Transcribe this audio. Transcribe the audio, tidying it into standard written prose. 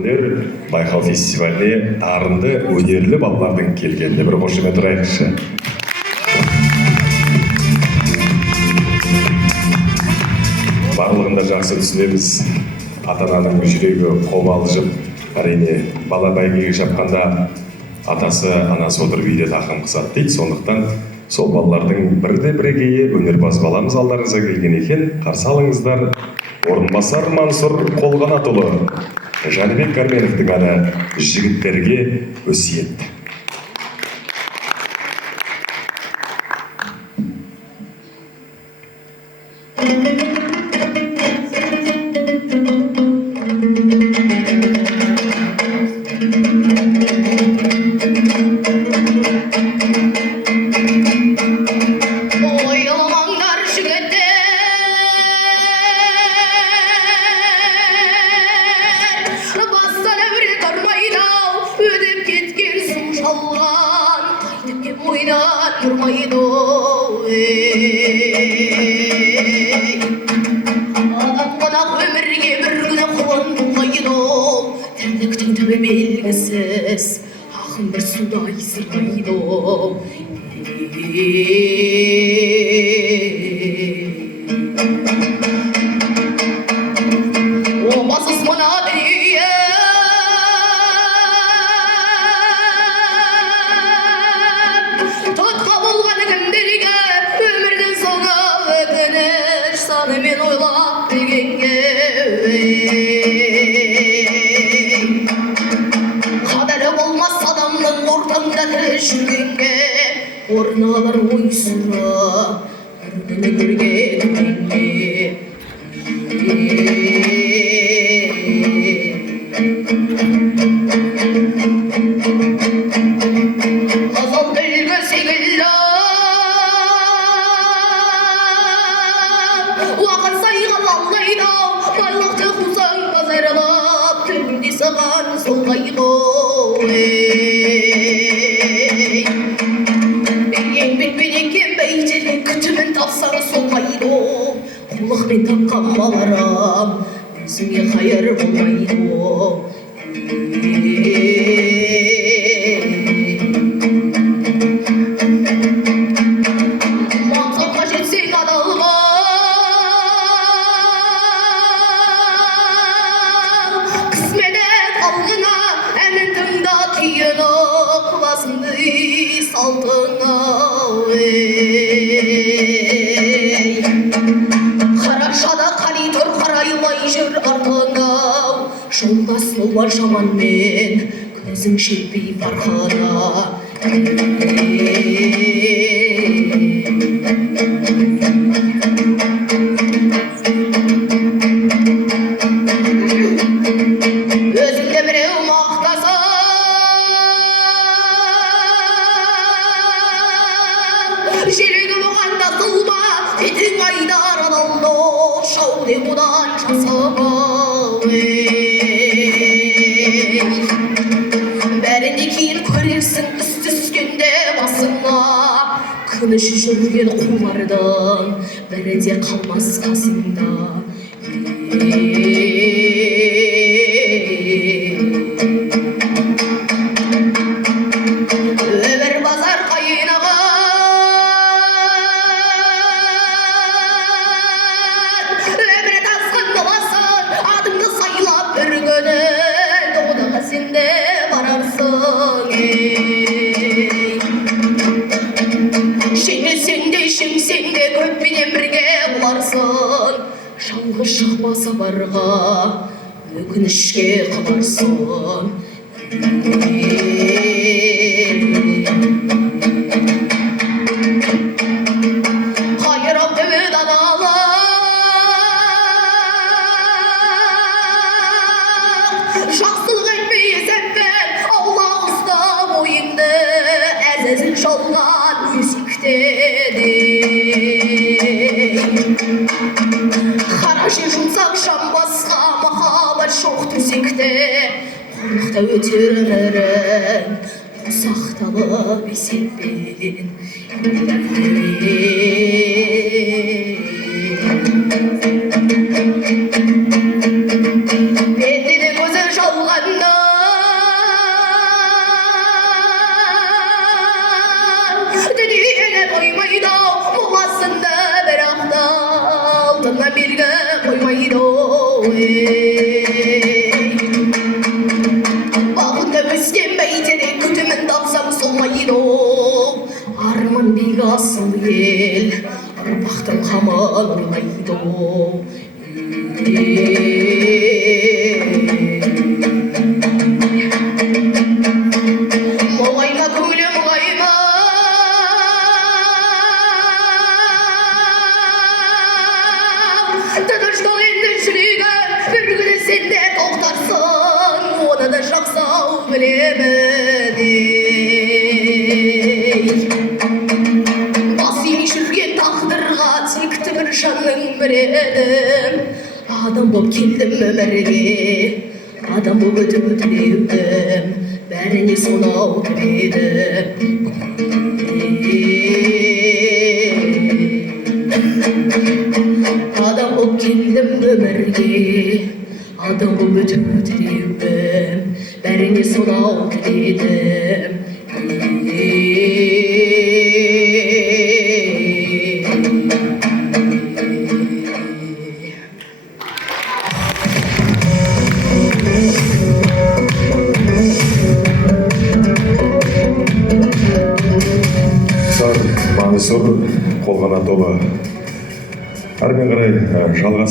өнер байқау-фестиваліне дарынды өнерлі балалардың келгеніне бір қошемет ұрайықшы. Барлығында жақсы түсінеміз. Ата-ананың жүрегі қобалжып, әрине бала бәйгеге шапқанда атасы, анасы отырып үйде тақым қысады дейді. Сондықтан сол балалардың бірде бірегейі өнерпаз баламыз алдарыңызға келген екен. Қарсы алыңыздар. Орынбасар Мансур Қолқанатұлы, Жәнібек Карменовтің әні «Жігіттерге өсиет». Bendini gözü şalgan жанымнан дүниеге тоймайды боласында бірақ та алтыннан белгі қоймайды бағында өскен бәйтерек күтімін тапсам солмайды арман биік асыл ел ұрпақтың қамын ойлайды молайма көңілім молайма тыныштық енді жүрегім бір күні сен де тоқтарсың оны да жақсы білемін бас иемей жүрген тағдырға текті бір жанның бірі едім адам болып келдім өмірге адам болып өтіп өтілеудім бәріне сонау тіледім адам болып келдім өмірге адам болып өтіп өтілеудім бәріне сонау тіледім Мансур Қолқанатұлы. Әрмен қарай жалғас